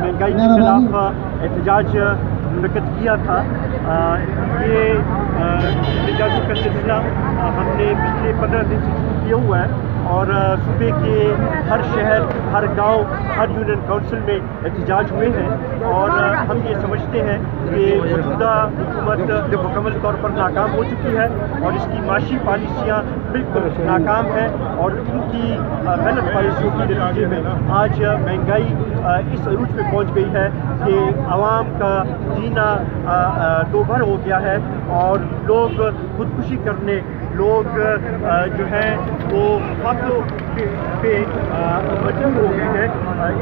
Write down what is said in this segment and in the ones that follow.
महंगाई के खिलाफ एहतजाज मुनक़िद किया था। ये एहतजाजों का सिलसिला हमने पिछले 15 दिन से शुरू किया हुआ है और सूबे के हर शहर, हर गांव, हर यूनियन काउंसिल में एहतजाज हुए हैं और हम ये समझते हैं कि मौजूदा हुकूमत मुकम्मल तौर पर नाकाम हो चुकी है और इसकी माशी पॉलिसियाँ बिल्कुल नाकाम हैं और उनकी गलत पॉलिसियों के नतीजे में आज महंगाई इस अरूज पे पहुंच गई है कि आवाम का जीना दोभर हो गया है और लोग खुदकुशी करने, लोग जो हैं वो फासलों पे मजबूर हो गए हैं।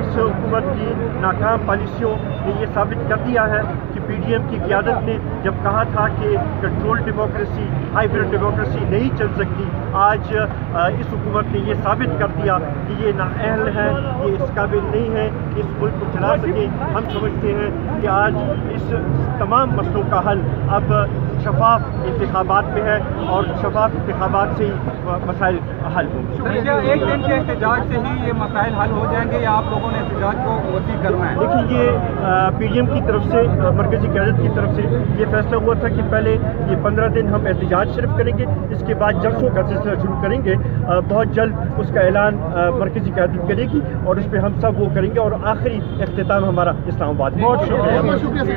इस हुकूमत की नाकाम पॉलिसियों ने ये साबित कर दिया है कि पीडीएम की क़यादत ने जब कहा था कि कंट्रोल डेमोक्रेसी, हाइब्रिड डेमोक्रेसी नहीं चल सकती, आज इस हुकूमत ने ये साबित कर दिया कि ये नाअहल है, ये इस काबिल नहीं है कि इस मुल्क को चला सके। हम समझते हैं कि आज इस तमाम मसलों का हल अब शफाफ इंतखाबात में है और शफाफ इंतखाबात से ही मसाइल हल होंगे। क्या एक दिन के एहतजाज से ही ये मसाइल हल हो जाएंगे या आप लोगों ने एहतजाज को वसी करना है? देखिए, ये पीडीएम की तरफ से, मरकजी क़यादत की तरफ से ये फैसला हुआ था कि पहले ये 15 दिन हम एहतजाज सिर्फ करेंगे, इसके बाद जलसों का सिलसिला शुरू करेंगे। बहुत जल्द उसका ऐलान मरकजी क़यादत करेगी और उस पर हम सब वो करेंगे और आखिरी इख्तिताम हमारा इस्लामाबाद। बहुत शुक्रिया।